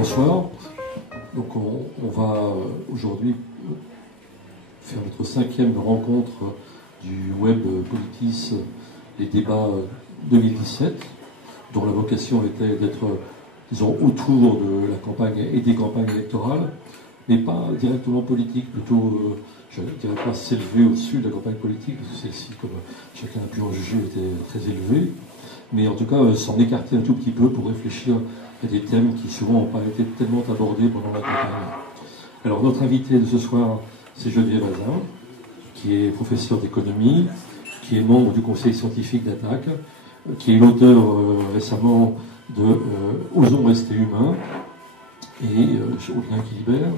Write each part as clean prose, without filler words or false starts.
Bonsoir. Donc on va aujourd'hui faire notre 5e rencontre du web Politis, les débats 2017, dont la vocation était d'être, disons, autour de la campagne et des campagnes électorales, mais pas directement politique, plutôt, je ne dirais pas s'élever au-dessus de la campagne politique, parce que celle-ci, comme chacun a pu en juger, était très élevée, mais en tout cas s'en écarter un tout petit peu pour réfléchir à des thèmes qui souvent n'ont pas été tellement abordés pendant la campagne. Alors notre invité de ce soir, c'est Geneviève Hazin, qui est professeur d'économie, qui est membre du conseil scientifique d'Attaque, qui est l'auteur récemment de Osons rester humains et Au lien qui libère,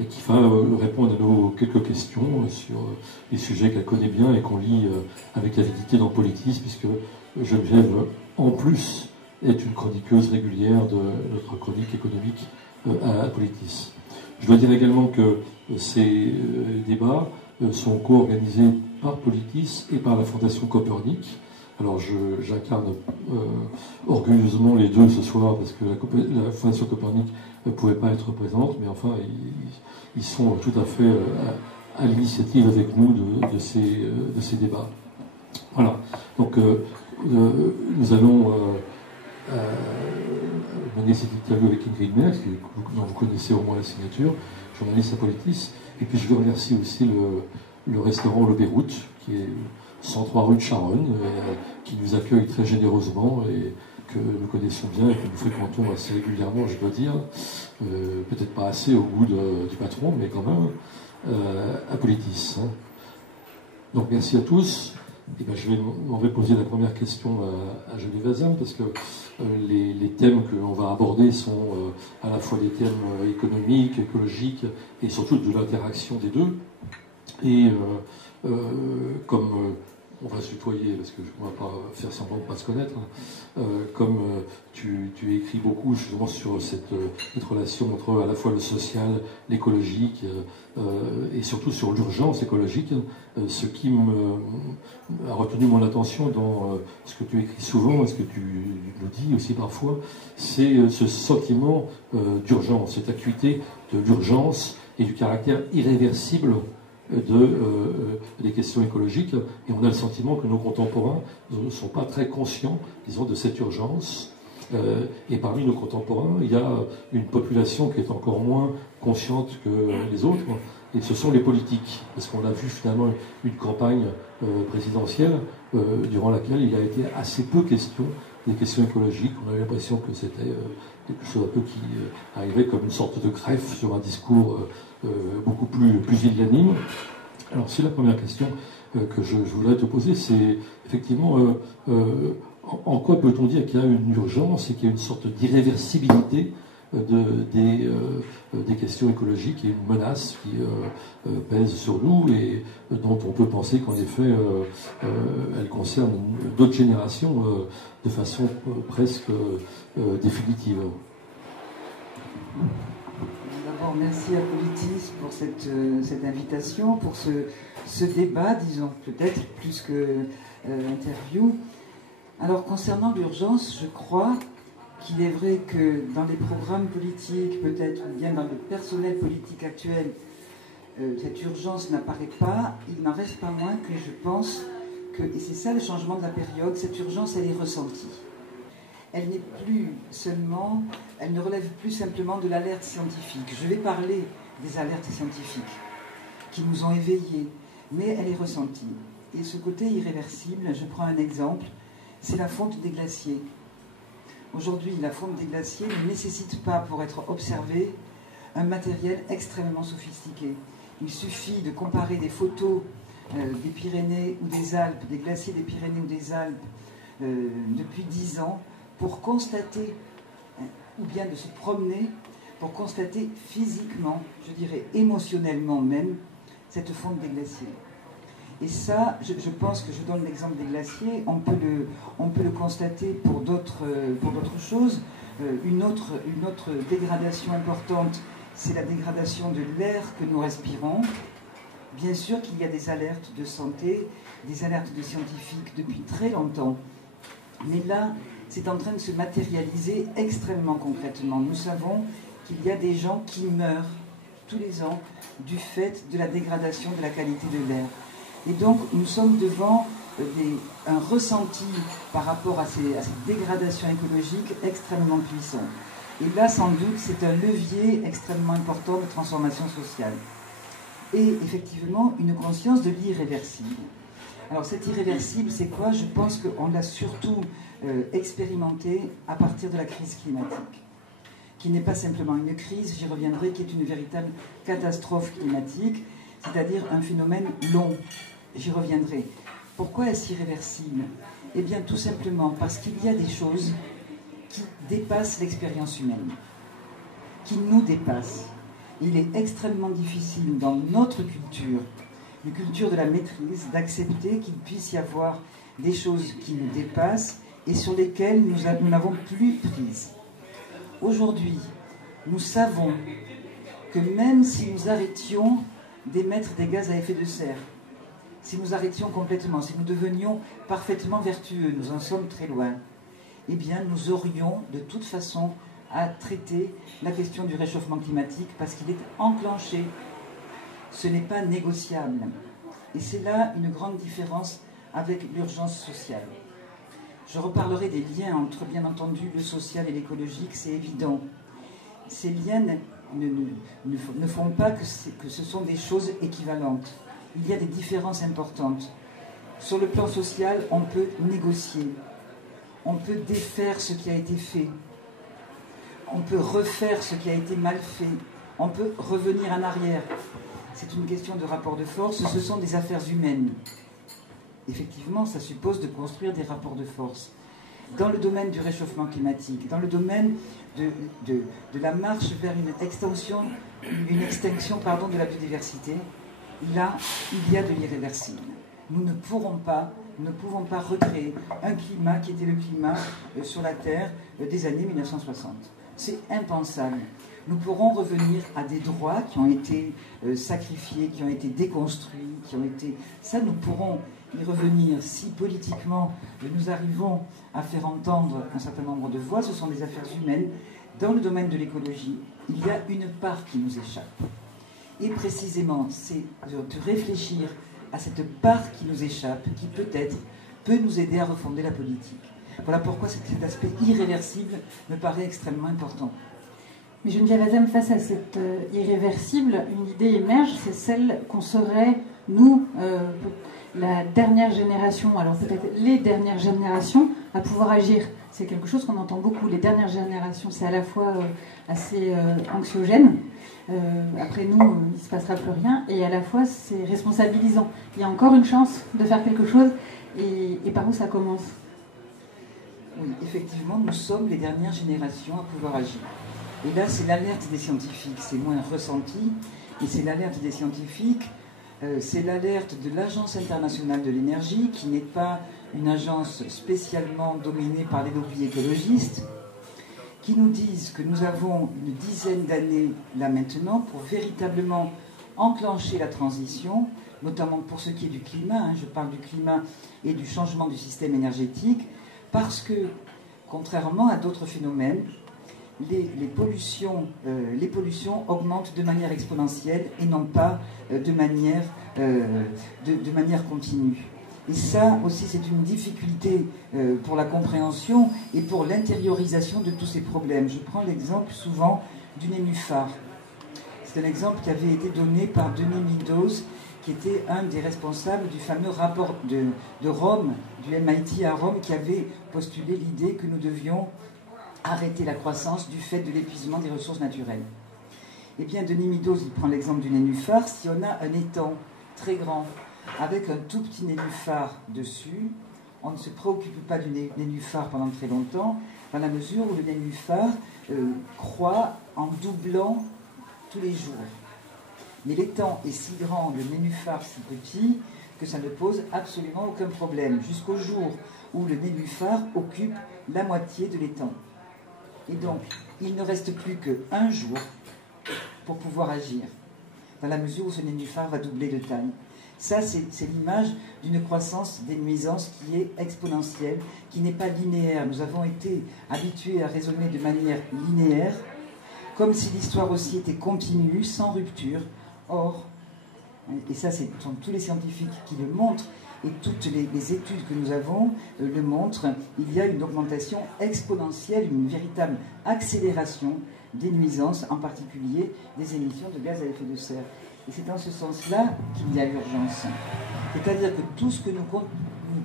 et qui va répondre à nos quelques questions sur les sujets qu'elle connaît bien et qu'on lit avec avidité dans Politis, puisque Geneviève, en plus, est une chroniqueuse régulière de notre chronique économique à Politis. Je dois dire également que ces débats sont co-organisés par Politis et par la Fondation Copernic. Alors j'incarne orgueilleusement les deux ce soir parce que la Fondation Copernic ne pouvait pas être présente, mais enfin ils sont tout à fait à l'initiative avec nous de ces débats. Voilà, donc nous allons mener cette interview avec Ingrid Merckx, dont vous connaissez au moins la signature, journaliste à Politis. Et puis je veux remercier aussi le restaurant Le Beyrouth, qui est 103 rue de Charonne, qui nous accueille très généreusement et que nous connaissons bien et que nous fréquentons assez régulièrement, je dois dire. Peut-être pas assez au goût du patron, mais quand même à Politis. Donc merci à tous. Et ben, je vais poser la première question à Geneviève Hazin, parce que les thèmes que l'on va aborder sont à la fois des thèmes économiques, écologiques, et surtout de l'interaction des deux. Et comme on va se tutoyer, parce qu'on ne va pas faire semblant de ne pas se connaître, comme tu écris beaucoup justement sur cette relation entre à la fois le social, l'écologique, et surtout sur l'urgence écologique, ce qui a retenu mon attention dans ce que tu écris souvent, et ce que tu nous dis aussi parfois, c'est ce sentiment d'urgence, cette acuité de l'urgence et du caractère irréversible des questions écologiques, et on a le sentiment que nos contemporains ne sont pas très conscients, disons, de cette urgence. Et parmi nos contemporains, il y a une population qui est encore moins consciente que les autres, et ce sont les politiques, parce qu'on a vu finalement une campagne présidentielle durant laquelle il a été assez peu question des questions écologiques. On a eu l'impression que c'était quelque chose un peu qui arrivait comme une sorte de greffe sur un discours beaucoup plus pusillanime. Alors c'est la première question que je voudrais te poser, c'est effectivement en quoi peut-on dire qu'il y a une urgence et qu'il y a une sorte d'irréversibilité des questions écologiques et une menace qui pèse sur nous et dont on peut penser qu'en effet elle concerne d'autres générations de façon presque définitive. D'abord, merci à Politis pour cette invitation, pour ce débat, disons, peut-être plus que interview. Alors, concernant l'urgence, je crois qu'il est vrai que dans les programmes politiques, peut-être, ou bien dans le personnel politique actuel, cette urgence n'apparaît pas. Il n'en reste pas moins que je pense que, et c'est ça le changement de la période, cette urgence, elle est ressentie. Elle n'est plus seulement, elle ne relève plus simplement de l'alerte scientifique. Je vais parler des alertes scientifiques qui nous ont éveillés, mais elle est ressentie. Et ce côté irréversible, je prends un exemple, c'est la fonte des glaciers. Aujourd'hui, la fonte des glaciers ne nécessite pas, pour être observée, un matériel extrêmement sophistiqué. Il suffit de comparer des photos des Pyrénées ou des Alpes, des glaciers des Pyrénées ou des Alpes depuis 10 ans, pour constater, ou bien de se promener, pour constater physiquement, je dirais émotionnellement même, cette fonte des glaciers. Et ça, je pense que je donne l'exemple des glaciers, on peut le constater pour d'autres choses. Une autre dégradation importante, c'est la dégradation de l'air que nous respirons. Bien sûr qu'il y a des alertes de santé, des alertes de scientifiques depuis très longtemps. Mais là, c'est en train de se matérialiser extrêmement concrètement. Nous savons qu'il y a des gens qui meurent tous les ans du fait de la dégradation de la qualité de l'air. Et donc nous sommes devant un ressenti par rapport à cette dégradation écologique extrêmement puissant. Et là, sans doute, c'est un levier extrêmement important de transformation sociale. Et effectivement, une conscience de l'irréversible. Alors cet irréversible, c'est quoi? Je pense qu'on l'a surtout expérimenté à partir de la crise climatique, qui n'est pas simplement une crise, j'y reviendrai, qui est une véritable catastrophe climatique, c'est-à-dire un phénomène long. J'y reviendrai. Pourquoi est-ce irréversible? Eh bien, tout simplement parce qu'il y a des choses qui dépassent l'expérience humaine, qui nous dépassent. Il est extrêmement difficile dans notre culture, une culture de la maîtrise, d'accepter qu'il puisse y avoir des choses qui nous dépassent et sur lesquelles nous n'avons plus prise. Aujourd'hui, nous savons que même si nous arrêtions d'émettre des gaz à effet de serre, si nous arrêtions complètement, si nous devenions parfaitement vertueux, nous en sommes très loin, eh bien nous aurions de toute façon à traiter la question du réchauffement climatique parce qu'il est enclenché. Ce n'est pas négociable. Et c'est là une grande différence avec l'urgence sociale. Je reparlerai des liens entre, bien entendu, le social et l'écologique, c'est évident. Ces liens ne font pas que ce sont des choses équivalentes. Il y a des différences importantes. Sur le plan social, on peut négocier. On peut défaire ce qui a été fait. On peut refaire ce qui a été mal fait. On peut revenir en arrière. C'est une question de rapport de force. Ce sont des affaires humaines. Effectivement, ça suppose de construire des rapports de force. Dans le domaine du réchauffement climatique, dans le domaine de la marche vers une extinction de la biodiversité, là, il y a de l'irréversible. Nous ne pouvons pas recréer un climat qui était le climat sur la Terre des années 1960. C'est impensable. Nous pourrons revenir à des droits qui ont été sacrifiés, qui ont été déconstruits, Ça, nous pourrons y revenir si politiquement nous arrivons à faire entendre un certain nombre de voix. Ce sont des affaires humaines. Dans le domaine de l'écologie, il y a une part qui nous échappe. Et précisément, c'est de réfléchir à cette part qui nous échappe, qui peut-être peut nous aider à refonder la politique. Voilà pourquoi cet aspect irréversible me paraît extrêmement important. Mais Geneviève Azam, face à cet irréversible, une idée émerge, c'est celle qu'on serait, nous, la dernière génération, alors peut-être les dernières générations, à pouvoir agir. C'est quelque chose qu'on entend beaucoup. Les dernières générations, c'est à la fois assez anxiogène. Après nous, il ne se passera plus rien. Et à la fois, c'est responsabilisant. Il y a encore une chance de faire quelque chose. Et par où ça commence? Oui, effectivement, nous sommes les dernières générations à pouvoir agir. Et là, c'est l'alerte des scientifiques. C'est moins ressenti. Et c'est l'alerte des scientifiques. C'est l'alerte de l'Agence internationale de l'énergie, qui n'est pas une agence spécialement dominée par les lobbies écologistes, qui nous disent que nous avons une dizaine d'années là maintenant pour véritablement enclencher la transition, notamment pour ce qui est du climat. Je parle du climat et du changement du système énergétique, parce que, contrairement à d'autres phénomènes, les pollutions augmentent de manière exponentielle et non pas de manière continue. Et ça aussi, c'est une difficulté pour la compréhension et pour l'intériorisation de tous ces problèmes. Je prends l'exemple souvent du nénuphar. C'est un exemple qui avait été donné par Denis Meadows, qui était un des responsables du fameux rapport de Rome, du MIT à Rome, qui avait postulé l'idée que nous devions arrêter la croissance du fait de l'épuisement des ressources naturelles. Eh bien, Denis Meadows, il prend l'exemple du nénuphar. Si on a un étang très grand, avec un tout petit nénuphar dessus, on ne se préoccupe pas du nénuphar pendant très longtemps, dans la mesure où le nénuphar croît en doublant tous les jours. Mais l'étang est si grand, le nénuphar si petit, que ça ne pose absolument aucun problème, jusqu'au jour où le nénuphar occupe la moitié de l'étang. Et donc, il ne reste plus qu'un jour pour pouvoir agir, dans la mesure où ce nénuphar va doubler de taille. Ça, c'est l'image d'une croissance des nuisances qui est exponentielle, qui n'est pas linéaire. Nous avons été habitués à raisonner de manière linéaire. comme si l'histoire aussi était continue, sans rupture. Or, et ça ce sont tous les scientifiques qui le montrent, et toutes les études que nous avons le montrent, il y a une augmentation exponentielle, une véritable accélération des nuisances, en particulier des émissions de gaz à effet de serre. Et c'est dans ce sens-là qu'il y a urgence. C'est-à-dire que tout ce que nous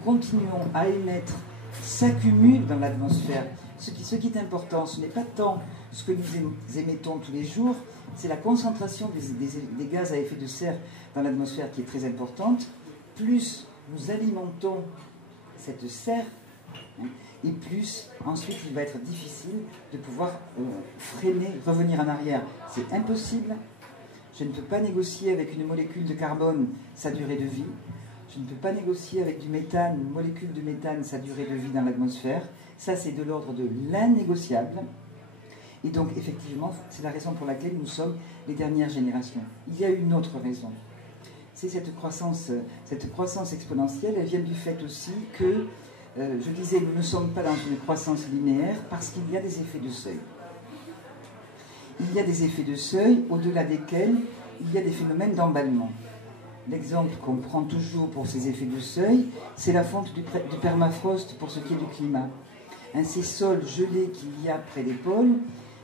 continuons à émettre s'accumule dans l'atmosphère. Ce qui est important, ce n'est pas tant ce que nous émettons tous les jours, c'est la concentration des gaz à effet de serre dans l'atmosphère qui est très importante. Plus nous alimentons cette serre, et plus ensuite il va être difficile de pouvoir freiner, revenir en arrière. C'est impossible. Je ne peux pas négocier avec une molécule de carbone sa durée de vie. Je ne peux pas négocier avec du méthane, une molécule de méthane, sa durée de vie dans l'atmosphère. Ça, c'est de l'ordre de l'annégociable. Et donc, effectivement, c'est la raison pour laquelle nous sommes les dernières générations. Il y a une autre raison. C'est cette croissance exponentielle. Elle vient du fait aussi que, je disais, nous ne sommes pas dans une croissance linéaire parce qu'il y a des effets de seuil. Il y a des effets de seuil au-delà desquels il y a des phénomènes d'emballement. L'exemple qu'on prend toujours pour ces effets de seuil, c'est la fonte du permafrost pour ce qui est du climat. Ces sols gelés qu'il y a près des pôles,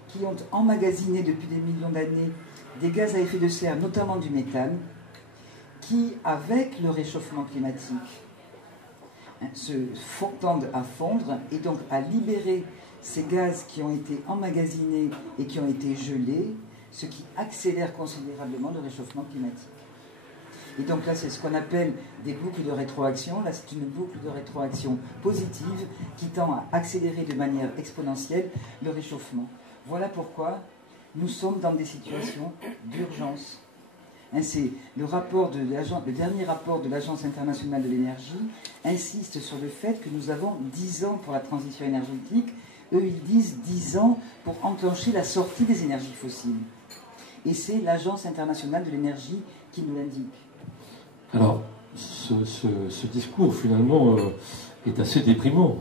qui ont emmagasiné depuis des millions d'années des gaz à effet de serre, notamment du méthane, qui, avec le réchauffement climatique, tendent à fondre et donc à libérer ces gaz qui ont été emmagasinés et qui ont été gelés, ce qui accélère considérablement le réchauffement climatique. Et donc là, c'est ce qu'on appelle des boucles de rétroaction. Là, c'est une boucle de rétroaction positive qui tend à accélérer de manière exponentielle le réchauffement. Voilà pourquoi nous sommes dans des situations d'urgence. C'est le dernier rapport de l'Agence internationale de l'énergie insiste sur le fait que nous avons 10 ans pour la transition énergétique. Eux, ils disent 10 ans pour enclencher la sortie des énergies fossiles. Et c'est l'Agence internationale de l'énergie qui nous l'indique. Alors, ce discours, finalement, est assez déprimant.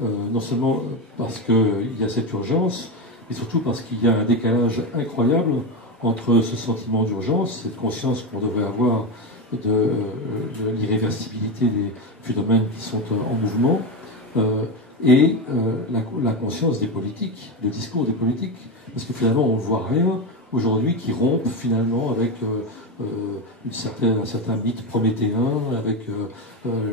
Non seulement parce qu'il y a cette urgence, mais surtout parce qu'il y a un décalage incroyable entre ce sentiment d'urgence, cette conscience qu'on devrait avoir de l'irréversibilité des phénomènes qui sont en mouvement, et la conscience des politiques, le discours des politiques. Parce que finalement, on ne voit rien aujourd'hui qui rompe finalement avec un certain mythe prométhéen, avec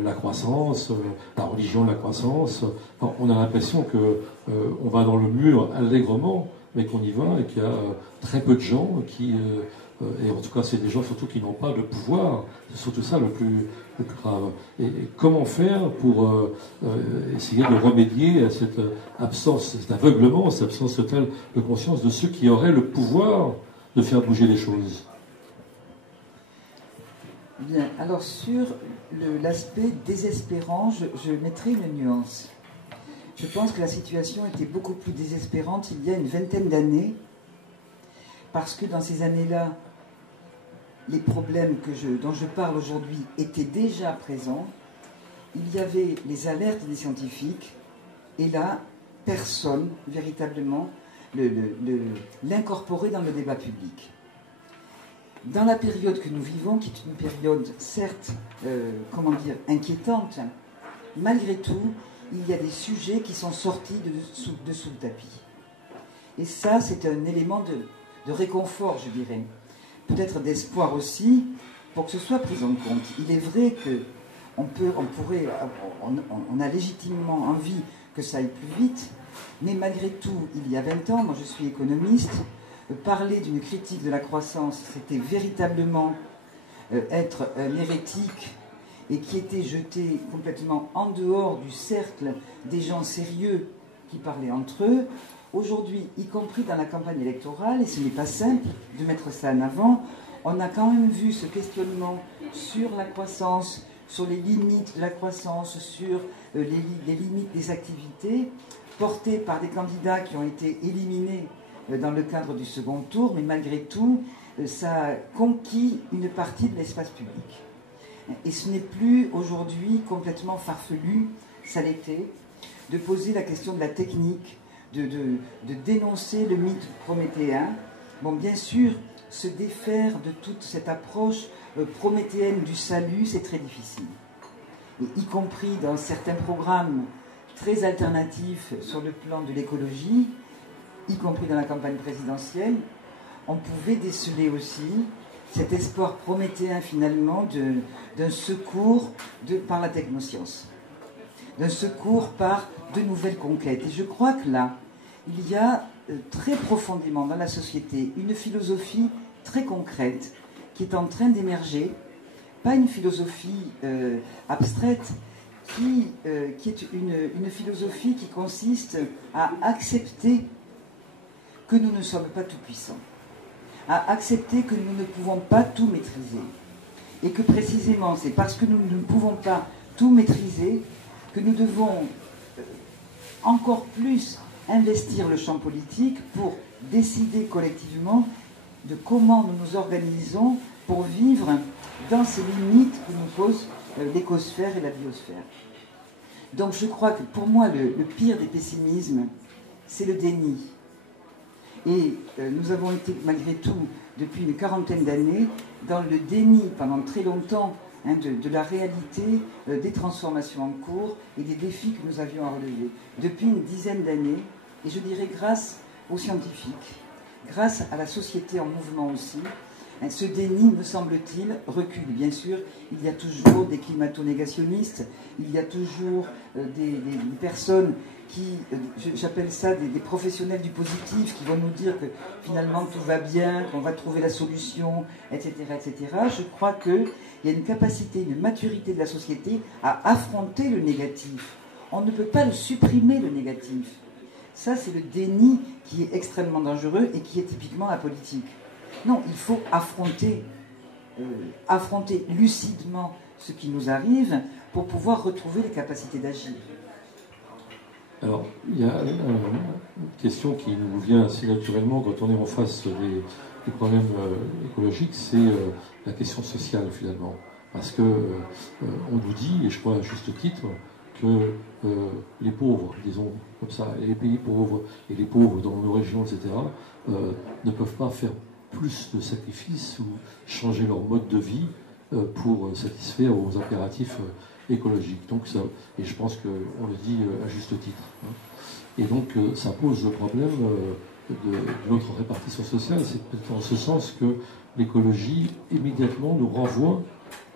la croissance, la religion de la croissance. Enfin, on a l'impression qu'on va dans le mur allègrement, mais qu'on y va et qu'il y a très peu de gens qui... et en tout cas, c'est des gens surtout qui n'ont pas de pouvoir. C'est surtout ça le plus grave. Et comment faire pour essayer de remédier à cette absence, cet aveuglement, cette absence totale de conscience de ceux qui auraient le pouvoir de faire bouger les choses? Bien, alors sur l'aspect désespérant, je mettrai une nuance. Je pense que la situation était beaucoup plus désespérante il y a une vingtaine d'années, parce que dans ces années-là, les problèmes dont je parle aujourd'hui étaient déjà présents. Il y avait les alertes des scientifiques, et là, personne, véritablement, l'incorporait dans le débat public. Dans la période que nous vivons, qui est une période, certes, inquiétante, malgré tout, il y a des sujets qui sont sortis de sous le tapis. Et ça, c'est un élément de réconfort, je dirais. Peut-être d'espoir aussi, pour que ce soit pris en compte. Il est vrai qu'on a légitimement envie que ça aille plus vite, mais malgré tout, il y a 20 ans, moi je suis économiste, parler d'une critique de la croissance, c'était véritablement être un hérétique et qui était jeté complètement en dehors du cercle des gens sérieux qui parlaient entre eux. Aujourd'hui, y compris dans la campagne électorale, et ce n'est pas simple de mettre ça en avant, on a quand même vu ce questionnement sur la croissance, sur les limites de la croissance, sur les limites des activités, porté par des candidats qui ont été éliminés dans le cadre du second tour, mais malgré tout, ça a conquis une partie de l'espace public. Et ce n'est plus aujourd'hui complètement farfelu, ça l'était, de poser la question de la technique, de dénoncer le mythe prométhéen. Bon, bien sûr, se défaire de toute cette approche prométhéenne du salut, c'est très difficile. Et y compris dans certains programmes très alternatifs sur le plan de l'écologie, y compris dans la campagne présidentielle, on pouvait déceler aussi cet espoir prométhéen finalement d'un secours par la technoscience, d'un secours par de nouvelles conquêtes. Et je crois que là, il y a très profondément dans la société une philosophie très concrète qui est en train d'émerger, pas une philosophie abstraite, qui est une philosophie qui consiste à accepter que nous ne sommes pas tout-puissants, à accepter que nous ne pouvons pas tout maîtriser, et que précisément c'est parce que nous ne pouvons pas tout maîtriser que nous devons encore plus investir le champ politique pour décider collectivement de comment nous nous organisons pour vivre dans ces limites que nous posent l'écosphère et la biosphère. Donc je crois que pour moi le pire des pessimismes, c'est le déni. Et nous avons été malgré tout, depuis une quarantaine d'années, dans le déni pendant très longtemps de la réalité des transformations en cours et des défis que nous avions à relever. Depuis une dizaine d'années, et je dirais grâce aux scientifiques, grâce à la société en mouvement aussi, ce déni, me semble-t-il, recule. Bien sûr, il y a toujours des climato-négationnistes, il y a toujours des personnes qui, j'appelle ça des professionnels du positif, qui vont nous dire que finalement tout va bien, qu'on va trouver la solution, etc., etc. Je crois qu'il y a une capacité, une maturité de la société à affronter le négatif. On ne peut pas le supprimer, le négatif. Ça, c'est le déni qui est extrêmement dangereux et qui est typiquement la politique. Non, il faut affronter lucidement ce qui nous arrive pour pouvoir retrouver les capacités d'agir. Alors, il y a une question qui nous vient assez naturellement quand on est en face des problèmes écologiques, c'est la question sociale finalement. Parce que on nous dit, et je crois à juste titre, que les pauvres, disons comme ça, les pays pauvres et les pauvres dans nos régions, etc., ne peuvent pas faire plus de sacrifices ou changer leur mode de vie pour satisfaire aux impératifs écologiques. Donc ça, et je pense qu'on le dit à juste titre. Et donc ça pose le problème de notre répartition sociale. C'est peut-être en ce sens que l'écologie immédiatement nous renvoie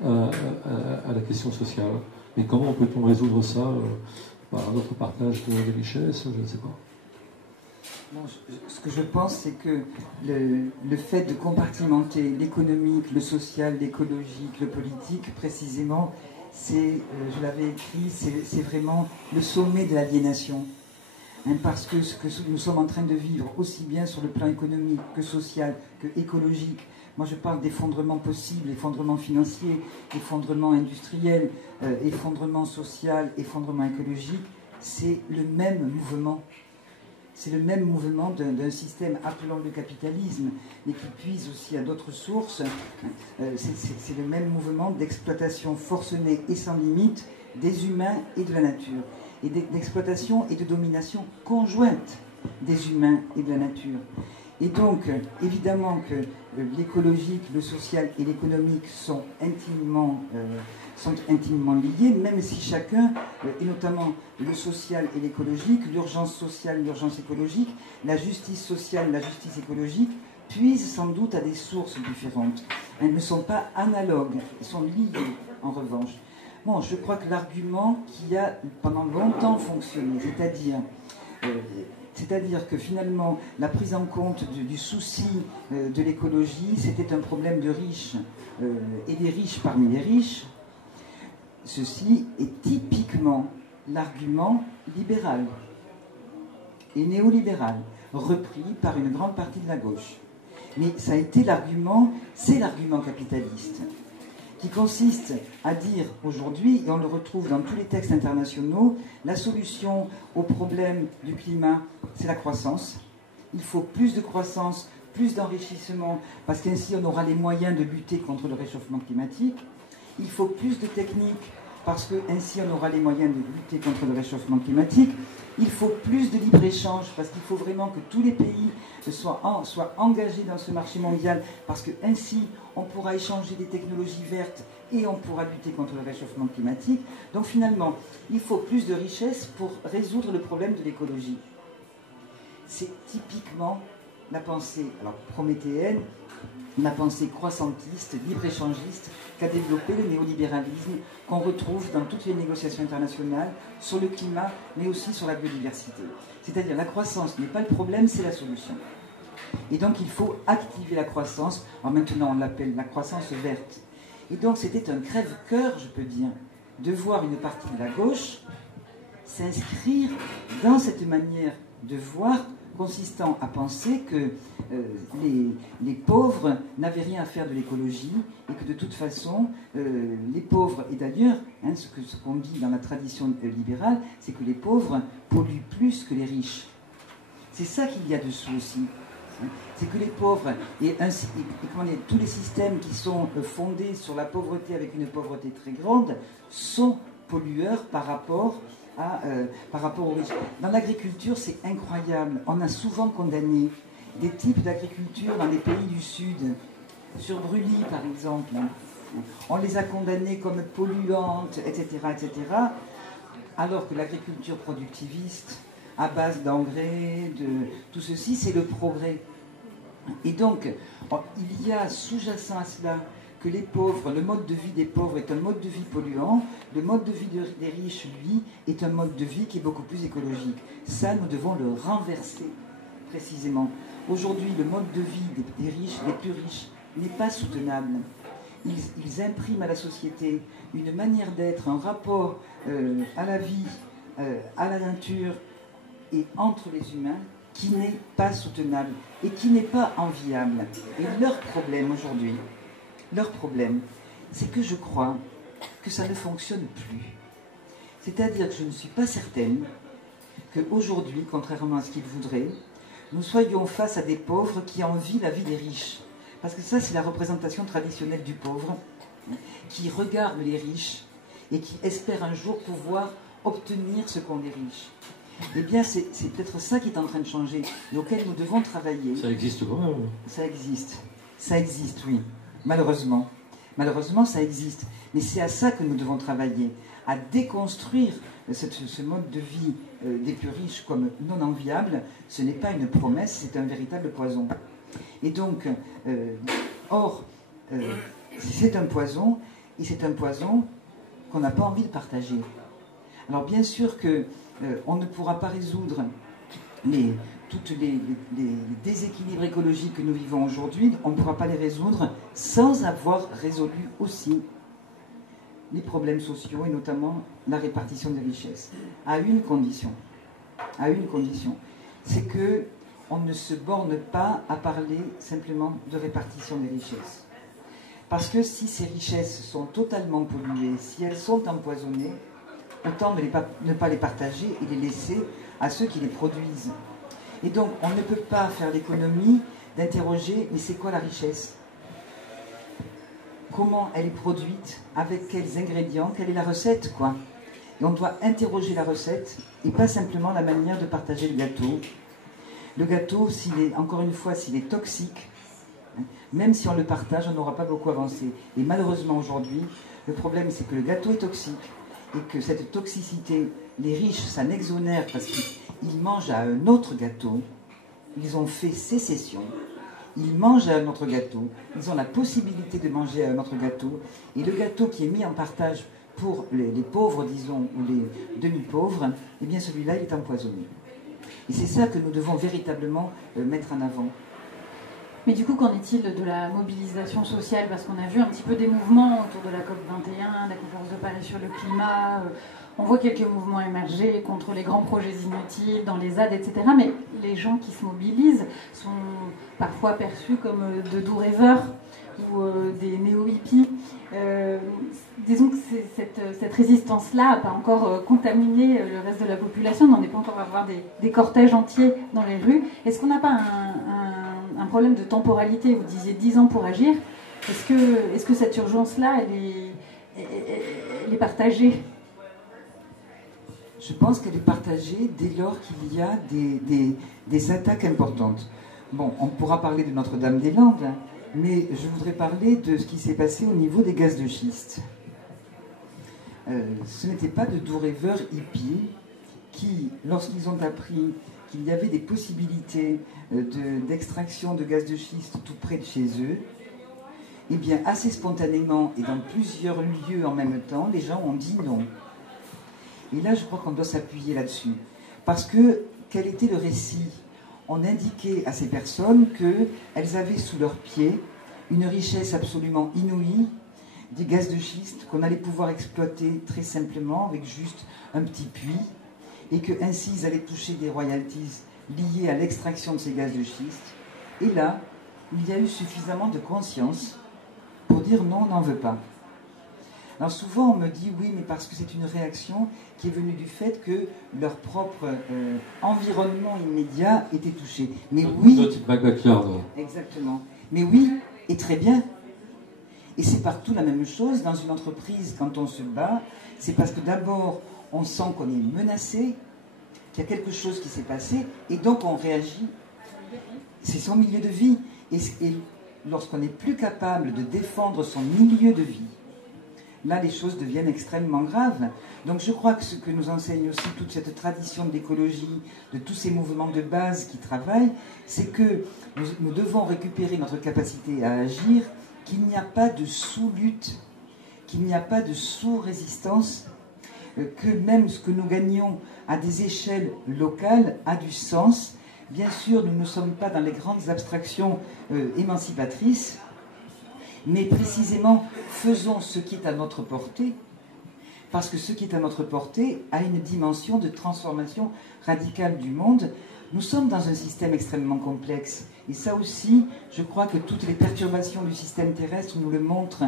à la question sociale. Mais comment peut-on résoudre ça par notre partage des richesses? Je ne sais pas. Bon, ce que je pense, c'est que le fait de compartimenter l'économique, le social, l'écologique, le politique, précisément, c'est, je l'avais écrit, c'est vraiment le sommet de l'aliénation. Parce que ce que nous sommes en train de vivre, aussi bien sur le plan économique que social, que écologique, moi je parle d'effondrement possible, effondrement financier, effondrement industriel, effondrement social, effondrement écologique, c'est le même mouvement. C'est le même mouvement d'un système, appelons-le capitalisme, mais qui puise aussi à d'autres sources. C'est le même mouvement d'exploitation forcenée et sans limite des humains et de la nature. Et d'exploitation et de domination conjointe des humains et de la nature. Et donc, évidemment que l'écologique, le social et l'économique sont intimement liés, même si chacun, et notamment le social et l'écologique, l'urgence sociale, l'urgence écologique, la justice sociale, la justice écologique, puisent sans doute à des sources différentes. Elles ne sont pas analogues, elles sont liées en revanche. Bon, je crois que l'argument qui a pendant longtemps fonctionné, c'est-à-dire que finalement la prise en compte du souci de l'écologie, c'était un problème de riches et des riches parmi les riches, ceci est typiquement l'argument libéral et néolibéral, repris par une grande partie de la gauche. Mais ça a été l'argument, c'est l'argument capitaliste, qui consiste à dire aujourd'hui, et on le retrouve dans tous les textes internationaux, la solution au problème du climat, c'est la croissance. Il faut plus de croissance, plus d'enrichissement, parce qu'ainsi on aura les moyens de lutter contre le réchauffement climatique. Il faut plus de techniques parce que ainsi on aura les moyens de lutter contre le réchauffement climatique. Il faut plus de libre-échange, parce qu'il faut vraiment que tous les pays soient engagés dans ce marché mondial, parce que ainsi on pourra échanger des technologies vertes et on pourra lutter contre le réchauffement climatique. Donc finalement, il faut plus de richesses pour résoudre le problème de l'écologie. C'est typiquement la pensée prométhéenne, la pensée croissantiste, libre-échangiste qu'a développé le néolibéralisme, qu'on retrouve dans toutes les négociations internationales sur le climat, mais aussi sur la biodiversité. C'est-à-dire la croissance n'est pas le problème, c'est la solution. Et donc il faut activer la croissance. Alors maintenant on l'appelle la croissance verte. Et donc c'était un crève-cœur, je peux dire, de voir une partie de la gauche s'inscrire dans cette manière de voir consistant à penser que les pauvres n'avaient rien à faire de l'écologie et que de toute façon, les pauvres, et d'ailleurs, hein, ce qu'on dit dans la tradition libérale, c'est que les pauvres polluent plus que les riches. C'est ça qu'il y a dessous aussi. C'est que les pauvres, tous les systèmes qui sont fondés sur la pauvreté avec une pauvreté très grande, sont pollueurs par rapport aux riches. Dans l'agriculture, c'est incroyable. On a souvent condamné des types d'agriculture dans les pays du Sud, sur Brûlis par exemple. On les a condamnés comme polluantes, etc., etc., alors que l'agriculture productiviste, à base d'engrais, de tout ceci, c'est le progrès. Et donc, il y a sous-jacent à cela que les pauvres, le mode de vie des pauvres est un mode de vie polluant, le mode de vie des riches, lui, est un mode de vie qui est beaucoup plus écologique. Ça, nous devons le renverser, précisément. Aujourd'hui, le mode de vie des riches, des plus riches, n'est pas soutenable. Ils impriment à la société une manière d'être, un rapport à la vie, à la nature et entre les humains qui n'est pas soutenable et qui n'est pas enviable. Et leur problème aujourd'hui, c'est que je crois que ça ne fonctionne plus. C'est-à-dire que je ne suis pas certaine qu'aujourd'hui, contrairement à ce qu'ils voudraient, nous soyons face à des pauvres qui envient la vie des riches. Parce que ça, c'est la représentation traditionnelle du pauvre, qui regarde les riches et qui espère un jour pouvoir obtenir ce qu'ont les riches. Eh bien, c'est peut-être ça qui est en train de changer et auquel nous devons travailler. Ça existe quand même. Ça existe, oui. Malheureusement. Malheureusement, ça existe. Mais c'est à ça que nous devons travailler, à déconstruire ce mode de vie des plus riches comme non enviable. Ce n'est pas une promesse, c'est un véritable poison. Et donc, c'est un poison, et c'est un poison qu'on n'a pas envie de partager. Alors bien sûr qu'on ne pourra pas résoudre tous les déséquilibres écologiques que nous vivons aujourd'hui, on ne pourra pas les résoudre sans avoir résolu aussi les problèmes sociaux et notamment la répartition des richesses. À une condition, c'est que on ne se borne pas à parler simplement de répartition des richesses. Parce que si ces richesses sont totalement polluées, si elles sont empoisonnées, autant ne pas les partager et les laisser à ceux qui les produisent. Et donc, on ne peut pas faire l'économie d'interroger, mais c'est quoi la richesse? Comment elle est produite? Avec quels ingrédients? Quelle est la recette, quoi? Et on doit interroger la recette et pas simplement la manière de partager le gâteau. Le gâteau, encore une fois, s'il est toxique, même si on le partage, on n'aura pas beaucoup avancé. Et malheureusement, aujourd'hui, le problème, c'est que le gâteau est toxique et que cette toxicité, les riches, ça n'exonère parce qu'ils mangent à un autre gâteau. Ils ont fait sécession. Ils mangent à un autre gâteau. Ils ont la possibilité de manger à un autre gâteau. Et le gâteau qui est mis en partage pour les pauvres, disons, ou les demi-pauvres, eh bien celui-là, il est empoisonné. Et c'est ça que nous devons véritablement mettre en avant. Mais du coup, qu'en est-il de la mobilisation sociale? Parce qu'on a vu un petit peu des mouvements autour de la COP21, la conférence de Paris sur le climat. On voit quelques mouvements émerger contre les grands projets inutiles, dans les ZAD, etc. Mais les gens qui se mobilisent sont parfois perçus comme de doux rêveurs ou des néo-hippies. Disons que cette résistance-là n'a pas encore contaminé le reste de la population. On n'en est pas encore à voir des cortèges entiers dans les rues. Est-ce qu'on n'a pas un problème de temporalité? Vous disiez 10 ans pour agir. Est-ce que cette urgence-là, elle est partagée? Je pense qu'elle est partagée dès lors qu'il y a des attaques importantes. Bon, on pourra parler de Notre-Dame-des-Landes, hein, mais je voudrais parler de ce qui s'est passé au niveau des gaz de schiste. Ce n'était pas de doux rêveurs hippies qui, lorsqu'ils ont appris qu'il y avait des possibilités d'extraction de gaz de schiste tout près de chez eux, eh bien, assez spontanément et dans plusieurs lieux en même temps, les gens ont dit non. Et là, je crois qu'on doit s'appuyer là-dessus. Parce que, quel était le récit? On indiquait à ces personnes qu'elles avaient sous leurs pieds une richesse absolument inouïe, des gaz de schiste qu'on allait pouvoir exploiter très simplement avec juste un petit puits, et qu'ainsi ils allaient toucher des royalties liées à l'extraction de ces gaz de schiste. Et là, il y a eu suffisamment de conscience pour dire non, on n'en veut pas. Alors souvent on me dit oui, mais parce que c'est une réaction qui est venue du fait que leur propre environnement immédiat était touché. Mais oui, exactement. Mais oui, et très bien. Et c'est partout la même chose dans une entreprise quand on se bat. C'est parce que d'abord on sent qu'on est menacé, qu'il y a quelque chose qui s'est passé, et donc on réagit. C'est son milieu de vie. Et lorsqu'on n'est plus capable de défendre son milieu de vie, là, les choses deviennent extrêmement graves. Donc je crois que ce que nous enseigne aussi toute cette tradition de l'écologie, de tous ces mouvements de base qui travaillent, c'est que nous devons récupérer notre capacité à agir, qu'il n'y a pas de sous-lutte, qu'il n'y a pas de sous-résistance, que même ce que nous gagnons à des échelles locales a du sens. Bien sûr, nous ne sommes pas dans les grandes abstractions émancipatrices, mais précisément, faisons ce qui est à notre portée, parce que ce qui est à notre portée a une dimension de transformation radicale du monde. Nous sommes dans un système extrêmement complexe, et ça aussi, je crois que toutes les perturbations du système terrestre nous le montrent,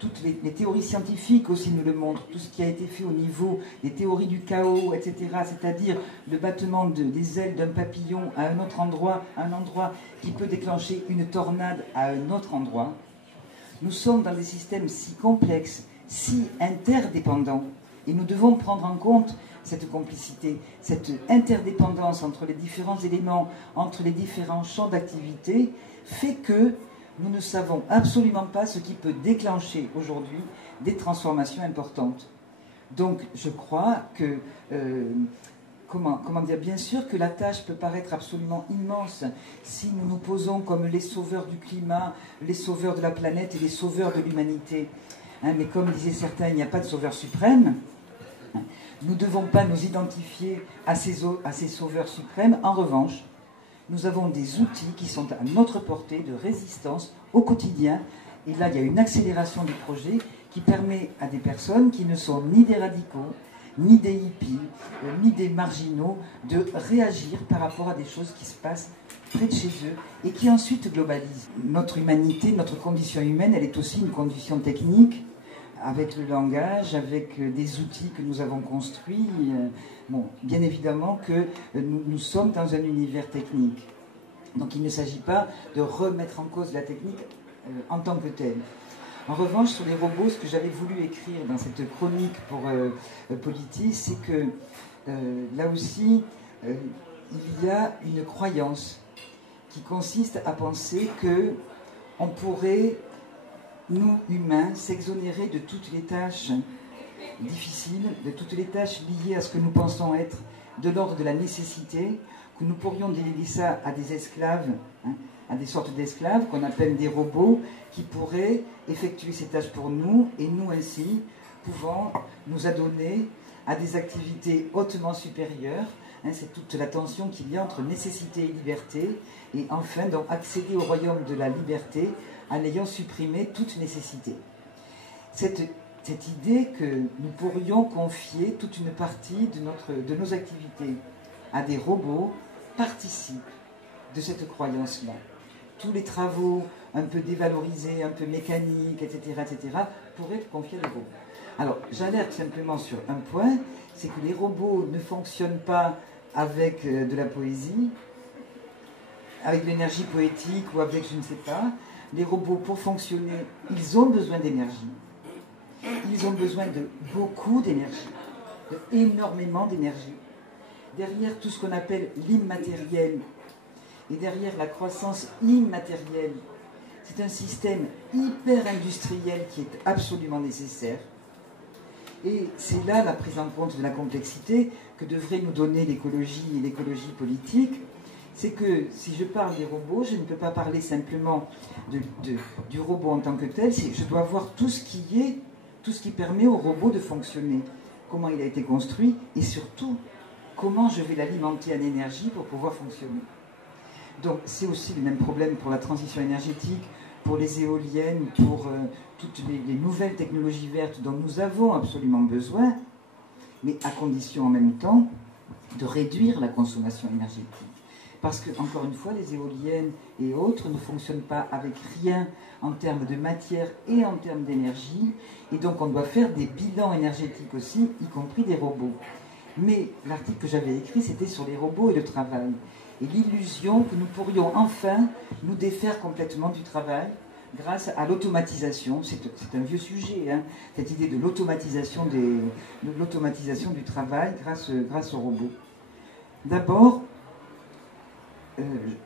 toutes les théories scientifiques aussi nous le montrent, tout ce qui a été fait au niveau des théories du chaos, etc., c'est-à-dire le battement des ailes d'un papillon à un autre endroit, un endroit qui peut déclencher une tornade à un autre endroit. Nous sommes dans des systèmes si complexes, si interdépendants, et nous devons prendre en compte cette complicité, cette interdépendance entre les différents éléments, entre les différents champs d'activité, fait que nous ne savons absolument pas ce qui peut déclencher aujourd'hui des transformations importantes. Donc je crois que, comment dire, bien sûr que la tâche peut paraître absolument immense si nous nous posons comme les sauveurs du climat, les sauveurs de la planète et les sauveurs de l'humanité. Hein, mais comme disaient certains, il n'y a pas de sauveur suprême. Nous ne devons pas nous identifier à ces sauveurs suprêmes. En revanche, nous avons des outils qui sont à notre portée de résistance au quotidien. Et là, il y a une accélération du projet qui permet à des personnes qui ne sont ni des radicaux, ni des hippies, ni des marginaux, de réagir par rapport à des choses qui se passent près de chez eux et qui ensuite globalisent. Notre humanité, notre condition humaine, elle est aussi une condition technique, avec le langage, avec des outils que nous avons construits. Bon, bien évidemment que nous sommes dans un univers technique. Donc il ne s'agit pas de remettre en cause la technique en tant que telle. En revanche, sur les robots, ce que j'avais voulu écrire dans cette chronique pour Politis, c'est que là aussi, il y a une croyance qui consiste à penser qu'on pourrait, nous, humains, s'exonérer de toutes les tâches difficiles, de toutes les tâches liées à ce que nous pensons être de l'ordre de la nécessité, que nous pourrions déléguer ça à des esclaves, hein, à des sortes d'esclaves qu'on appelle des robots, qui pourraient effectuer ces tâches pour nous, et nous ainsi pouvons nous adonner à des activités hautement supérieures. Hein, c'est toute la tension qu'il y a entre nécessité et liberté, et enfin donc accéder au royaume de la liberté en ayant supprimé toute nécessité. Cette idée que nous pourrions confier toute une partie de nos activités à des robots participe de cette croyance-là. Tous les travaux un peu dévalorisés, un peu mécaniques, etc., pourraient être confiés à des robots. Alors, j'alerte simplement sur un point, c'est que les robots ne fonctionnent pas avec de la poésie, avec de l'énergie poétique ou avec je ne sais pas. Les robots, pour fonctionner, ils ont besoin d'énergie. Ils ont besoin de beaucoup d'énergie, énormément d'énergie. Derrière tout ce qu'on appelle l'immatériel et derrière la croissance immatérielle, c'est un système hyper industriel qui est absolument nécessaire. Et c'est là la prise en compte de la complexité que devrait nous donner l'écologie et l'écologie politique. C'est que si je parle des robots, je ne peux pas parler simplement du robot en tant que tel, je dois voir tout ce qui permet au robot de fonctionner, comment il a été construit et surtout comment je vais l'alimenter en énergie pour pouvoir fonctionner. Donc c'est aussi le même problème pour la transition énergétique, pour les éoliennes, pour toutes les nouvelles technologies vertes dont nous avons absolument besoin, mais à condition en même temps de réduire la consommation énergétique. Parce que, encore une fois, les éoliennes et autres ne fonctionnent pas avec rien en termes de matière et en termes d'énergie, et donc on doit faire des bilans énergétiques aussi, y compris des robots. Mais l'article que j'avais écrit, c'était sur les robots et le travail. Et l'illusion que nous pourrions enfin nous défaire complètement du travail grâce à l'automatisation. C'est un vieux sujet, hein, cette idée de l'automatisation du travail grâce aux robots. D'abord,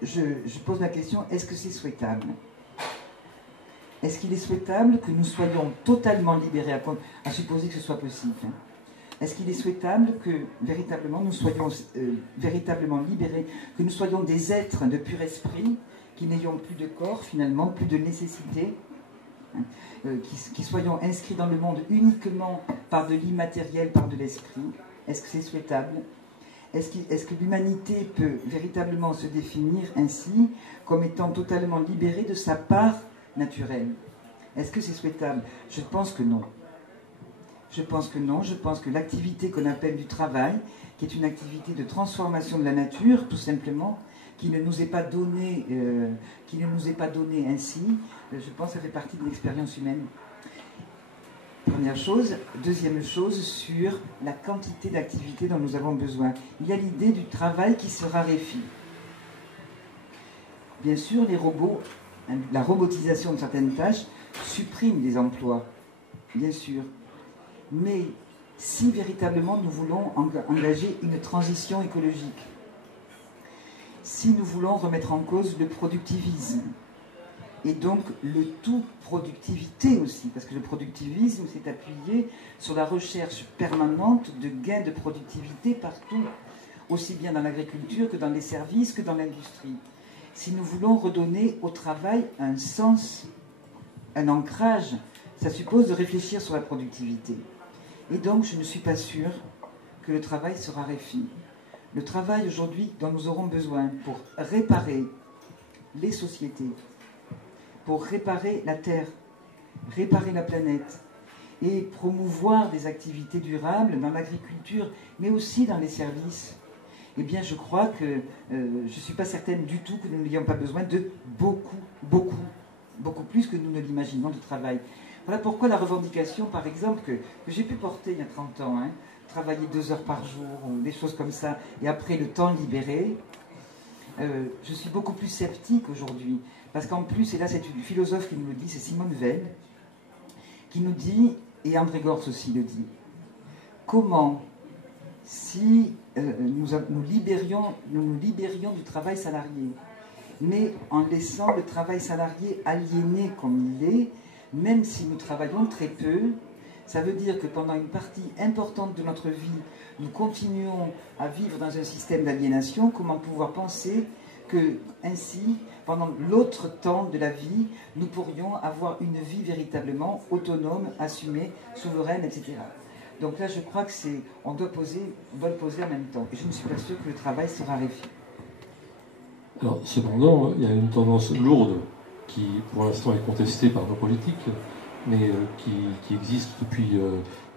je pose la question, est-ce que c'est souhaitable? Est-ce qu'il est souhaitable que nous soyons totalement libérés, à supposer que ce soit possible, hein? Est-ce qu'il est souhaitable que véritablement nous soyons véritablement libérés, que nous soyons des êtres de pur esprit, qui n'ayons plus de corps finalement, plus de nécessité, hein, qui soyons inscrits dans le monde uniquement par de l'immatériel, par de l'esprit? Est-ce que c'est souhaitable? Est-ce que l'humanité peut véritablement se définir ainsi, comme étant totalement libérée de sa part naturelle? Est-ce que c'est souhaitable? Je pense que non. Je pense que non. Je pense que l'activité qu'on appelle du travail, qui est une activité de transformation de la nature, tout simplement, qui ne nous est pas donnée ainsi, je pense que ça fait partie de l'expérience humaine. Première chose. Deuxième chose, sur la quantité d'activité dont nous avons besoin. Il y a l'idée du travail qui se raréfie. Bien sûr, les robots, la robotisation de certaines tâches supprime des emplois, bien sûr. Mais si véritablement nous voulons engager une transition écologique, si nous voulons remettre en cause le productivisme, et donc le tout productivité aussi, parce que le productivisme s'est appuyé sur la recherche permanente de gains de productivité partout, aussi bien dans l'agriculture que dans les services, que dans l'industrie. Si nous voulons redonner au travail un sens, un ancrage, ça suppose de réfléchir sur la productivité. Et donc je ne suis pas sûre que le travail se raréfie. Le travail aujourd'hui dont nous aurons besoin pour réparer les sociétés, pour réparer la Terre, réparer la planète et promouvoir des activités durables dans l'agriculture, mais aussi dans les services, eh bien je crois que je ne suis pas certaine du tout que nous n'ayons pas besoin de beaucoup plus que nous ne l'imaginons de travail. Voilà pourquoi la revendication, par exemple, que j'ai pu porter il y a 30 ans, hein, travailler 2 heures par jour, ou des choses comme ça, et après le temps libéré, je suis beaucoup plus sceptique aujourd'hui. Parce qu'en plus, et là c'est une philosophe qui nous le dit, c'est Simone Veil, qui nous dit, et André Gorz aussi le dit, comment, si nous nous libérions du travail salarié, mais en laissant le travail salarié aliéné comme il est, même si nous travaillons très peu, ça veut dire que pendant une partie importante de notre vie, nous continuons à vivre dans un système d'aliénation. Comment pouvoir penser que ainsi, pendant l'autre temps de la vie, nous pourrions avoir une vie véritablement autonome, assumée, souveraine, etc. Donc là, je crois que on doit le poser en même temps. Et je ne suis pas sûre que le travail se raréfie. Alors, cependant, il y a une tendance lourde qui, pour l'instant, est contestée par nos politiques, mais qui existe depuis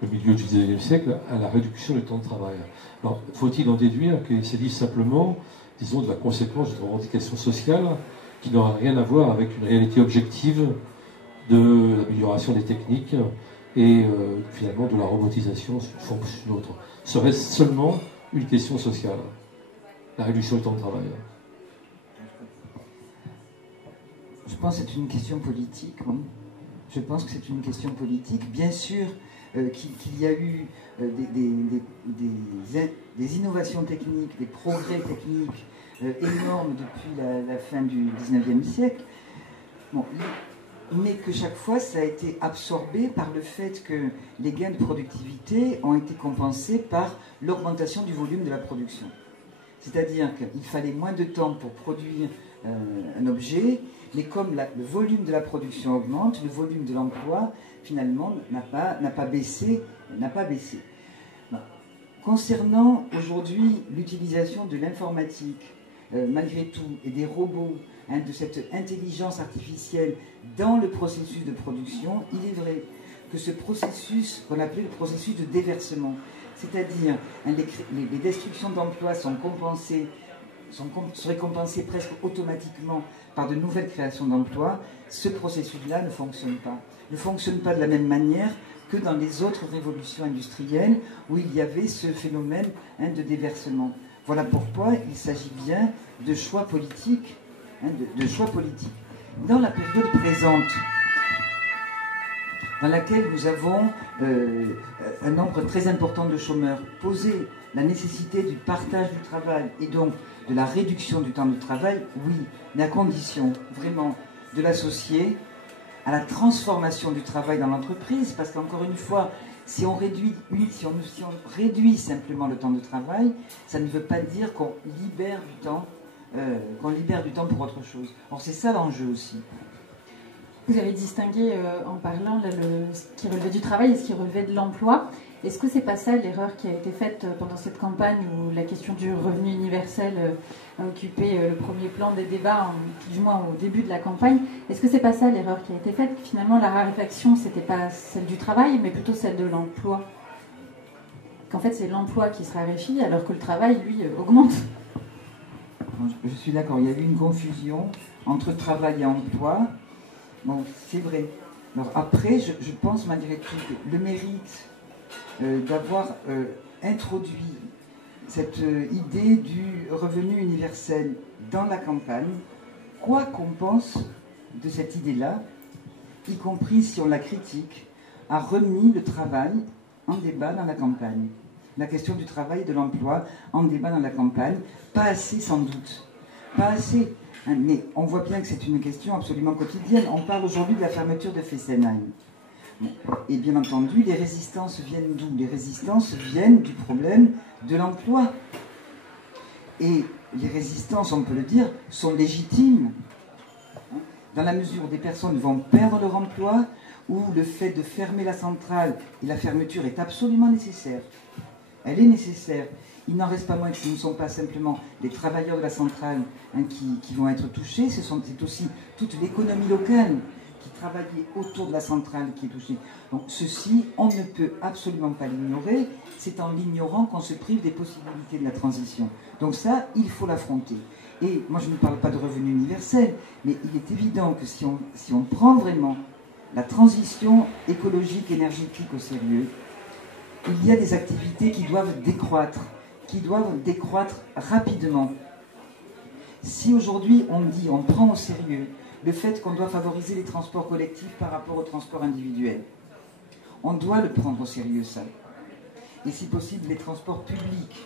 le milieu du XIXe siècle, à la réduction du temps de travail. Alors, faut-il en déduire qu'il s'agit simplement, disons, de la conséquence d'une revendication sociale qui n'aura rien à voir avec une réalité objective de l'amélioration des techniques et finalement de la robotisation sous une forme ou sous une autre? Serait-ce seulement une question sociale, la réduction du temps de travail? Je pense que c'est une question politique, oui. je pense que c'est une question politique. Bien sûr qu'il y a eu des innovations techniques, des progrès techniques énormes depuis la fin du 19e siècle, bon, mais que chaque fois ça a été absorbé par le fait que les gains de productivité ont été compensés par l'augmentation du volume de la production. C'est-à-dire qu'il fallait moins de temps pour produire un objet, mais comme le volume de la production augmente, le volume de l'emploi, finalement, n'a pas baissé. Bon. Concernant aujourd'hui l'utilisation de l'informatique, malgré tout, et des robots, de cette intelligence artificielle dans le processus de production, il est vrai que ce processus, qu'on appelait le processus de déversement, c'est-à-dire les destructions d'emplois seraient compensées presque automatiquement par de nouvelles créations d'emplois, ce processus-là ne fonctionne pas. Ne fonctionne pas de la même manière que dans les autres révolutions industrielles où il y avait ce phénomène de déversement. Voilà pourquoi il s'agit bien de choix politiques, de choix politiques. Dans la période présente, dans laquelle nous avons un nombre très important de chômeurs, poser la nécessité du partage du travail et donc de la réduction du temps de travail, oui, mais à condition vraiment de l'associer à la transformation du travail dans l'entreprise, parce qu'encore une fois, si on réduit simplement le temps de travail, ça ne veut pas dire qu'on libère du temps pour autre chose. Or, c'est ça l'enjeu aussi. Vous avez distingué en parlant là, ce qui relevait du travail et ce qui relevait de l'emploi. Est-ce que c'est pas ça l'erreur qui a été faite pendant cette campagne où la question du revenu universel a occupé le premier plan des débats, du moins au début de la campagne? Est-ce que c'est pas ça l'erreur qui a été faite? Finalement, la raréfaction, c'était pas celle du travail, mais plutôt celle de l'emploi. Qu'en fait, c'est l'emploi qui se raréfie alors que le travail, lui, augmente. Je suis d'accord, il y a eu une confusion entre travail et emploi. Bon, c'est vrai. Alors après, je pense malgré tout que le mérite d'avoir introduit cette idée du revenu universel dans la campagne, quoi qu'on pense de cette idée-là, y compris si on la critique, a remis le travail en débat dans la campagne. La question du travail et de l'emploi en débat dans la campagne, pas assez sans doute. Pas assez. Mais on voit bien que c'est une question absolument quotidienne. On parle aujourd'hui de la fermeture de Fessenheim. Et bien entendu, les résistances viennent d'où? Les résistances viennent du problème de l'emploi. Et les résistances, on peut le dire, sont légitimes. Dans la mesure où des personnes vont perdre leur emploi, où le fait de fermer la centrale et la fermeture est absolument nécessaire. Elle est nécessaire. Il n'en reste pas moins que ce ne sont pas simplement les travailleurs de la centrale qui vont être touchés, c'est aussi toute l'économie locale qui travaillait autour de la centrale qui est touchée. Donc ceci, on ne peut absolument pas l'ignorer, c'est en l'ignorant qu'on se prive des possibilités de la transition. Donc ça, il faut l'affronter. Et moi je ne parle pas de revenu universel, mais il est évident que si on prend vraiment la transition écologique, énergétique au sérieux, il y a des activités qui doivent décroître rapidement. Si aujourd'hui on prend au sérieux le fait qu'on doit favoriser les transports collectifs par rapport aux transports individuels, on doit le prendre au sérieux ça. Et si possible les transports publics,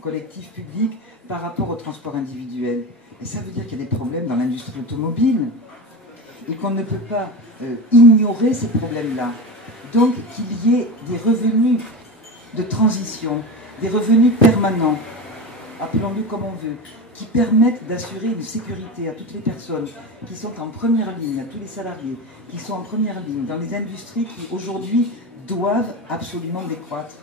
collectifs publics par rapport aux transports individuels. Et ça veut dire qu'il y a des problèmes dans l'industrie automobile et qu'on ne peut pas ignorer ces problèmes-là. Donc qu'il y ait des revenus de transition, des revenus permanents, appelons-le comme on veut, qui permettent d'assurer une sécurité à toutes les personnes qui sont en première ligne, à tous les salariés qui sont en première ligne, dans les industries qui aujourd'hui doivent absolument décroître.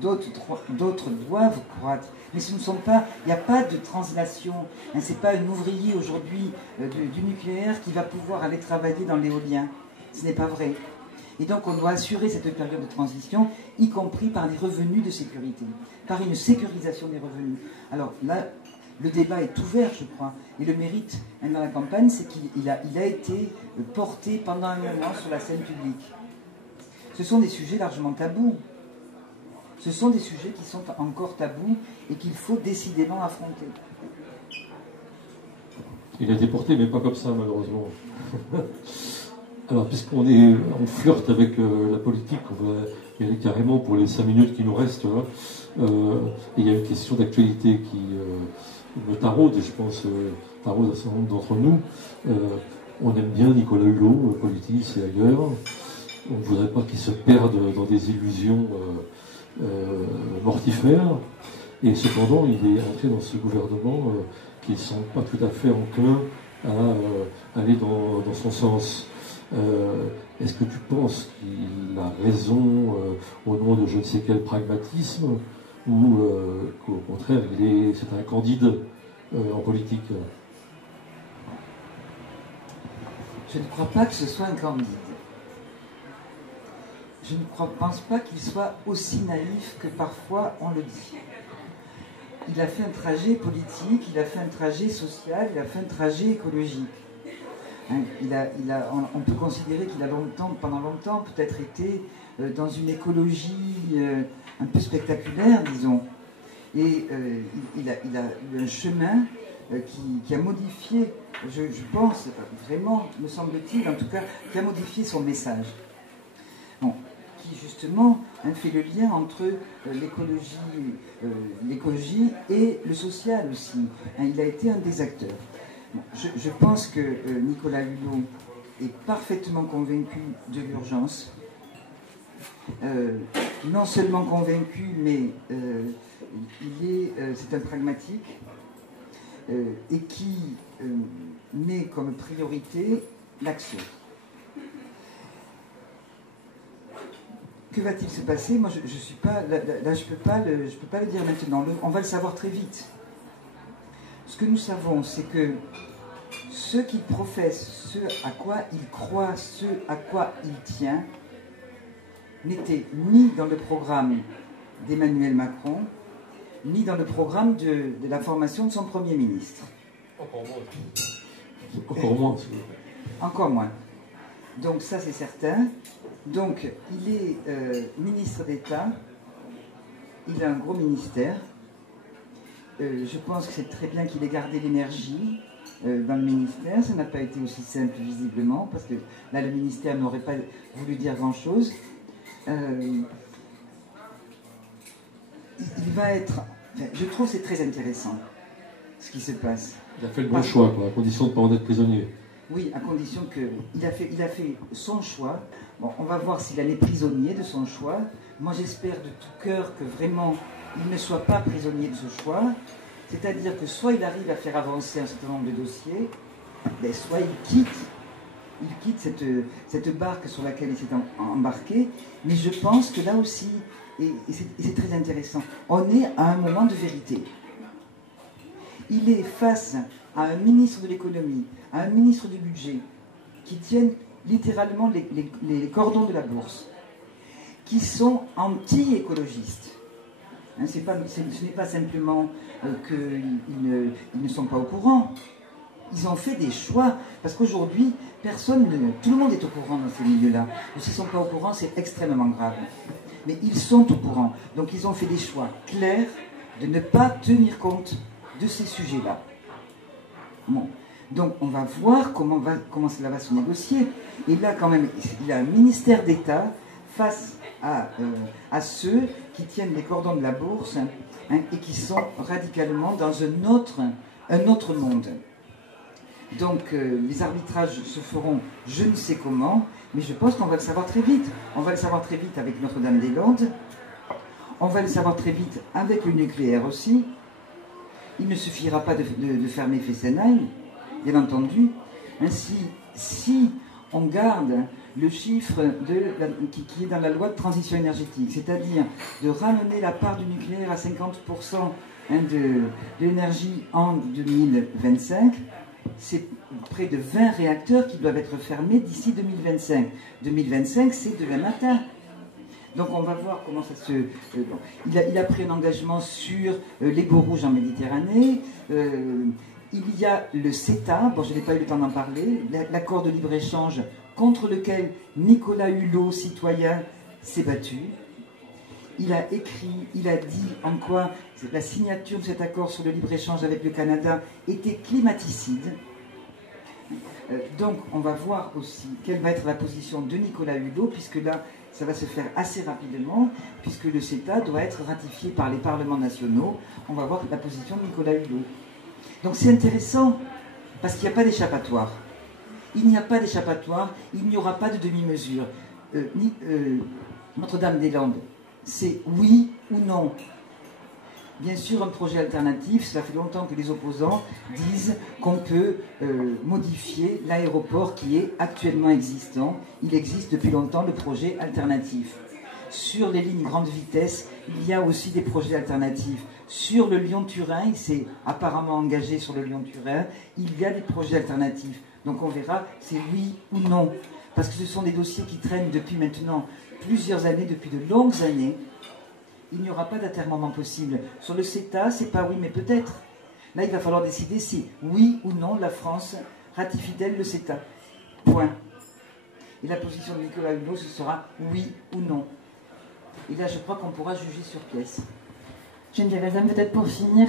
D'autres doivent croître. Mais ce ne sont pas, il n'y a pas de translation. Ce n'est pas un ouvrier aujourd'hui du nucléaire qui va pouvoir aller travailler dans l'éolien. Ce n'est pas vrai. Et donc on doit assurer cette période de transition, y compris par des revenus de sécurité, par une sécurisation des revenus. Alors là, le débat est ouvert, je crois. Et le mérite dans la campagne, c'est qu'il a été porté pendant un moment sur la scène publique. Ce sont des sujets largement tabous. Ce sont des sujets qui sont encore tabous et qu'il faut décidément affronter. Il a été porté, mais pas comme ça, malheureusement. Alors, puisqu'on flirte avec la politique, on va y aller carrément pour les 5 minutes qui nous restent. Là. Et il y a une question d'actualité qui me taraude, et je pense taraude un certain nombre d'entre nous. On aime bien Nicolas Hulot, Politis et ailleurs. On ne voudrait pas qu'il se perde dans des illusions mortifères. Et cependant, il est entré dans ce gouvernement qui ne semble pas tout à fait enclin à aller dans son sens. Est-ce que tu penses qu'il a raison au nom de je ne sais quel pragmatisme ou qu'au contraire, c'est un candide en politique? Je ne crois pas que ce soit un candide. Je ne pense pas qu'il soit aussi naïf que parfois on le dit. Il a fait un trajet politique, il a fait un trajet social, il a fait un trajet écologique. Hein, on peut considérer qu'il a pendant longtemps, peut-être été dans une écologie un peu spectaculaire, disons. Et il a eu un chemin qui a modifié, je pense, vraiment, me semble-t-il, en tout cas, qui a modifié son message. Bon, qui justement fait le lien entre l'écologie et le social aussi. Hein, il a été un des acteurs. Bon, je pense que Nicolas Hulot est parfaitement convaincu de l'urgence. Non seulement convaincu, mais c'est un pragmatique et qui met comme priorité l'action. Que va-t-il se passer? Moi, je suis pas là, je peux pas le dire maintenant. On va le savoir très vite. Ce que nous savons, c'est que ceux qui professent, ce à quoi il croit, ce à quoi il tient, n'étaient ni dans le programme d'Emmanuel Macron, ni dans le programme de la formation de son Premier ministre. Encore moins. Encore moins. Encore moins. Donc ça, c'est certain. Donc, il est ministre d'État, il a un gros ministère. Je pense que c'est très bien qu'il ait gardé l'énergie dans le ministère. Ça n'a pas été aussi simple, visiblement, parce que là, le ministère n'aurait pas voulu dire grand-chose. Il va être... Enfin, je trouve que c'est très intéressant, ce qui se passe. Il a fait le bon choix, quoi, à condition de ne pas en être prisonnier. Oui, à condition qu'il a fait son choix. Bon, on va voir s'il est prisonnier de son choix. Moi, j'espère de tout cœur que vraiment, il ne soit pas prisonnier de ce choix. C'est-à-dire que soit il arrive à faire avancer un certain nombre de dossiers, ben, soit il quitte cette barque sur laquelle il s'est embarqué. Mais je pense que là aussi, et c'est très intéressant, on est à un moment de vérité. Il est face à un ministre de l'économie, à un ministre du budget, qui tiennent littéralement les cordons de la bourse, qui sont anti-écologistes. Hein, ce n'est pas simplement qu'ils ne sont pas au courant. Ils ont fait des choix, parce qu'aujourd'hui, tout le monde est au courant dans ces milieux-là. Et s'ils ne sont pas au courant, c'est extrêmement grave. Mais ils sont au courant. Donc ils ont fait des choix clairs de ne pas tenir compte de ces sujets-là. Bon. Donc on va voir comment cela va se négocier. Et là, quand même, il a un ministère d'État face à ceux qui tiennent les cordons de la bourse, hein, et qui sont radicalement dans un autre monde. Donc les arbitrages se feront je ne sais comment, mais je pense qu'on va le savoir très vite. On va le savoir très vite avec Notre-Dame-des-Landes. On va le savoir très vite avec le nucléaire aussi. Il ne suffira pas de fermer Fessenheim, bien entendu. Ainsi, si on garde le chiffre qui est dans la loi de transition énergétique, c'est-à-dire de ramener la part du nucléaire à 50% de l'énergie en 2025, c'est près de 20 réacteurs qui doivent être fermés d'ici 2025. 2025, c'est demain matin. Donc on va voir comment ça se... il a pris un engagement sur les baux rouges en Méditerranée. Il y a le CETA, bon je n'ai pas eu le temps d'en parler, l'accord de libre-échange contre lequel Nicolas Hulot, citoyen, s'est battu. Il a écrit, il a dit en quoi la signature de cet accord sur le libre-échange avec le Canada était climaticide. Donc, on va voir aussi quelle va être la position de Nicolas Hulot, puisque là, ça va se faire assez rapidement, puisque le CETA doit être ratifié par les parlements nationaux. On va voir la position de Nicolas Hulot. Donc, c'est intéressant, parce qu'il n'y a pas d'échappatoire. Il n'y a pas d'échappatoire, il n'y aura pas de demi-mesure. Notre-Dame-des-Landes, c'est oui ou non. Bien sûr, un projet alternatif, cela fait longtemps que les opposants disent qu'on peut modifier l'aéroport qui est actuellement existant. Il existe depuis longtemps le projet alternatif. Sur les lignes grande vitesse, il y a aussi des projets alternatifs. Sur le Lyon-Turin, il s'est apparemment engagé sur le Lyon-Turin, il y a des projets alternatifs. Donc on verra, c'est oui ou non. Parce que ce sont des dossiers qui traînent depuis maintenant plusieurs années, depuis de longues années. Il n'y aura pas d'atermoiement possible. Sur le CETA, c'est pas oui, mais peut-être. Là, il va falloir décider si, oui ou non, la France ratifie-t-elle le CETA. Point. Et la position de Nicolas Hulot, ce sera oui ou non. Et là, je crois qu'on pourra juger sur pièce. Geneviève Azam, peut-être pour finir.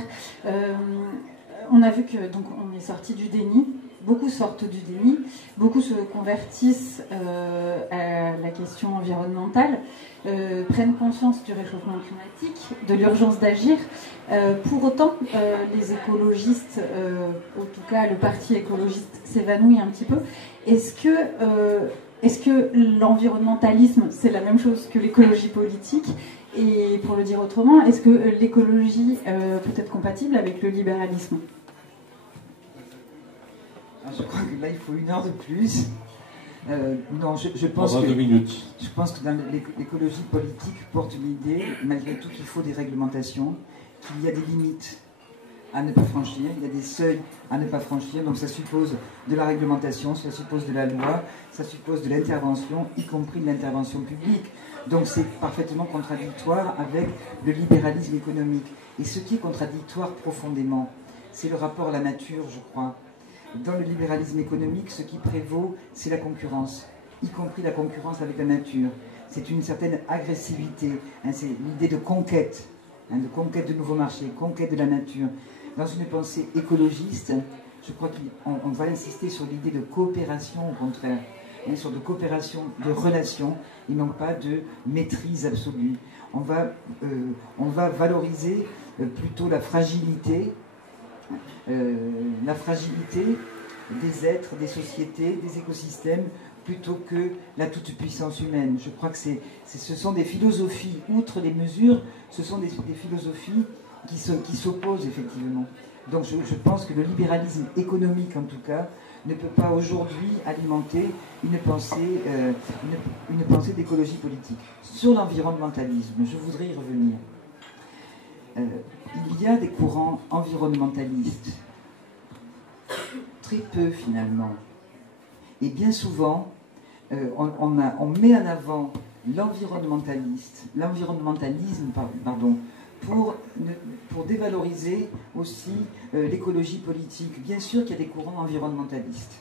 On a vu que donc on est sorti du déni. Beaucoup sortent du déni, beaucoup se convertissent à la question environnementale, prennent conscience du réchauffement climatique, de l'urgence d'agir. Pour autant, les écologistes, en tout cas le parti écologiste, s'évanouit un petit peu. Est-ce que l'environnementalisme, c'est la même chose que l'écologie politique? Et pour le dire autrement, est-ce que l'écologie peut être compatible avec le libéralisme? Je crois que là, il faut 1 heure de plus. Non, je pense que 2 minutes. Je pense que dans l'écologie politique porte l'idée, malgré tout, qu'il faut des réglementations, qu'il y a des limites à ne pas franchir, il y a des seuils à ne pas franchir. Donc ça suppose de la réglementation, ça suppose de la loi, ça suppose de l'intervention, y compris de l'intervention publique. Donc c'est parfaitement contradictoire avec le libéralisme économique. Et ce qui est contradictoire profondément, c'est le rapport à la nature, je crois. Dans le libéralisme économique, ce qui prévaut, c'est la concurrence, y compris la concurrence avec la nature. C'est une certaine agressivité, hein, c'est l'idée de conquête de nouveaux marchés, conquête de la nature. Dans une pensée écologiste, je crois qu'on va insister sur l'idée de coopération, au contraire, hein, sur de coopération, de relation, et non pas de maîtrise absolue. On va valoriser plutôt la fragilité des êtres, des sociétés, des écosystèmes, plutôt que la toute-puissance humaine. Je crois que ce sont des philosophies, outre les mesures, ce sont des philosophies qui s'opposent effectivement. Donc je pense que le libéralisme économique, en tout cas, ne peut pas aujourd'hui alimenter une pensée d'écologie politique. Sur l'environnementalisme, je voudrais y revenir. Il y a des courants environnementalistes, très peu finalement. Et bien souvent, on met en avant l'environnementalisme, pour dévaloriser aussi l'écologie politique. Bien sûr qu'il y a des courants environnementalistes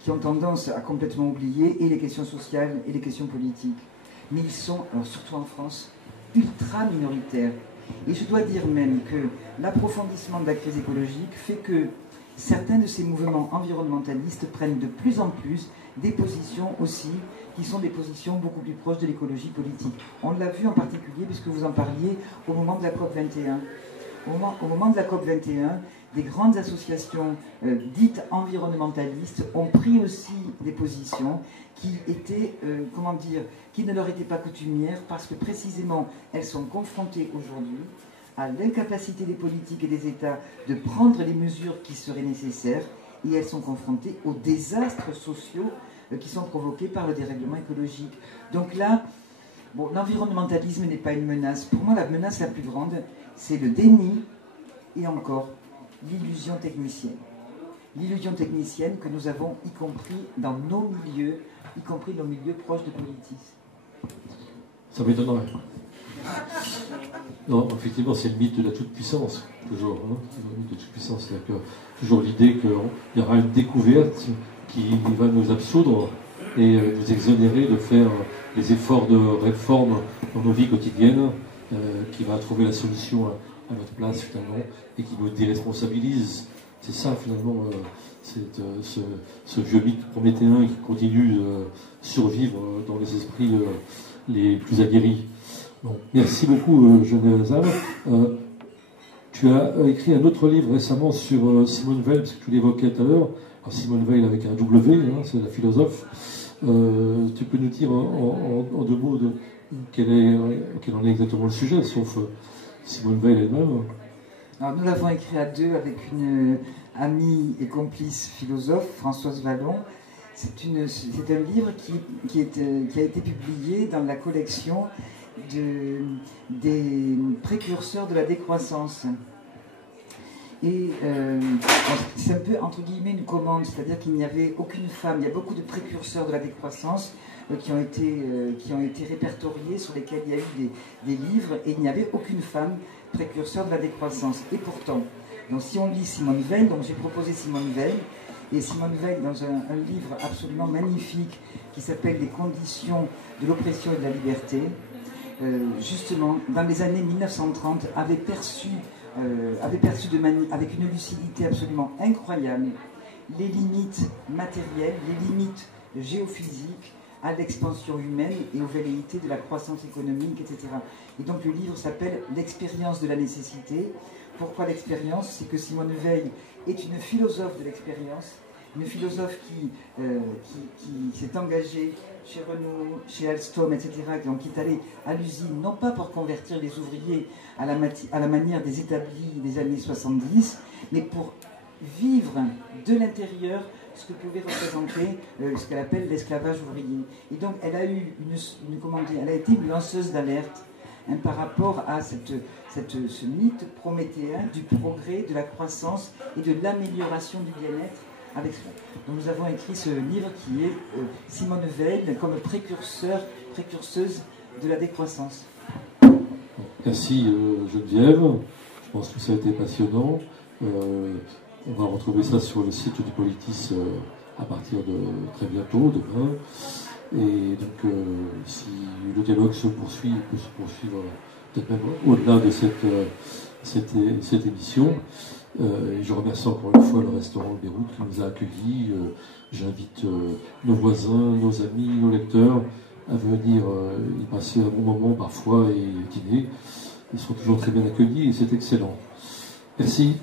qui ont tendance à complètement oublier et les questions sociales et les questions politiques. Mais ils sont, alors surtout en France, ultra minoritaires. Et je dois dire même que l'approfondissement de la crise écologique fait que certains de ces mouvements environnementalistes prennent de plus en plus des positions aussi qui sont des positions beaucoup plus proches de l'écologie politique. On l'a vu en particulier, puisque vous en parliez, au moment de la COP21. Au moment de la COP21, des grandes associations dites environnementalistes ont pris aussi des positions qui étaient, qui ne leur étaient pas coutumières, parce que précisément elles sont confrontées aujourd'hui à l'incapacité des politiques et des États de prendre les mesures qui seraient nécessaires, et elles sont confrontées aux désastres sociaux qui sont provoqués par le dérèglement écologique. Donc là, l'environnementalisme n'est pas une menace. Pour moi, la menace la plus grande, c'est le déni et encore l'illusion technicienne. L'illusion technicienne que nous avons, y compris dans nos milieux, y compris nos milieux proches de politisme. Ça m'étonnerait. Non, effectivement, c'est le mythe de la toute-puissance, toujours. Hein, le mythe de toute-puissance, c'est-à-dire que toujours l'idée qu'il y aura une découverte qui va nous absoudre et nous exonérer de faire les efforts de réforme dans nos vies quotidiennes, qui va trouver la solution à notre place finalement et qui nous déresponsabilise. C'est ça finalement, ce vieux mythe prométhéen qui continue de survivre dans les esprits les plus aguerris. Bon, merci beaucoup Geneviève Azam. Tu as écrit un autre livre récemment sur Simone Veil, parce que tu l'évoquais tout à l'heure. Simone Veil avec un W, hein, c'est la philosophe. Tu peux nous dire en deux mots quel en est exactement le sujet, sauf Simone Veil elle-même. Alors, nous l'avons écrit à deux avec une amie et complice philosophe, Françoise Vallon. C'est un livre qui a été publié dans la collection des précurseurs de la décroissance. Et c'est un peu, entre guillemets, une commande, c'est-à-dire qu'il n'y avait aucune femme. Il y a beaucoup de précurseurs de la décroissance qui ont été répertoriés, sur lesquels il y a eu des livres, et il n'y avait aucune femme précurseur de la décroissance. Et pourtant, donc si on lit Simone Veil, donc j'ai proposé Simone Veil, et Simone Veil, dans un livre absolument magnifique qui s'appelle Les conditions de l'oppression et de la liberté, justement, dans les années 1930, avait perçu avec une lucidité absolument incroyable les limites matérielles, les limites géophysiques à l'expansion humaine et aux velléités de la croissance économique, etc. Et donc le livre s'appelle « L'expérience de la nécessité ». Pourquoi l'expérience? C'est que Simone Veil est une philosophe de l'expérience, une philosophe qui s'est engagée chez Renault, chez Alstom, etc., donc qui est allée à l'usine, non pas pour convertir les ouvriers à la manière des établis des années 70, mais pour vivre de l'intérieur ce que pouvait représenter ce qu'elle appelle l'esclavage ouvrier. Et donc elle a eu elle a été une lanceuse d'alerte par rapport à ce mythe prométhéen du progrès, de la croissance et de l'amélioration du bien-être avec cela. Donc nous avons écrit ce livre qui est Simone Veil comme précurseuse de la décroissance. Merci Geneviève, je pense que ça a été passionnant. On va retrouver ça sur le site du Politis à partir de très bientôt, demain. Et donc si le dialogue se poursuit, il peut se poursuivre peut-être même au-delà de cette émission. Et je remercie encore une fois le restaurant Le Beyrouth qui nous a accueillis. J'invite nos voisins, nos amis, nos lecteurs à venir y passer un bon moment parfois et dîner. Ils sont toujours très bien accueillis et c'est excellent. Merci.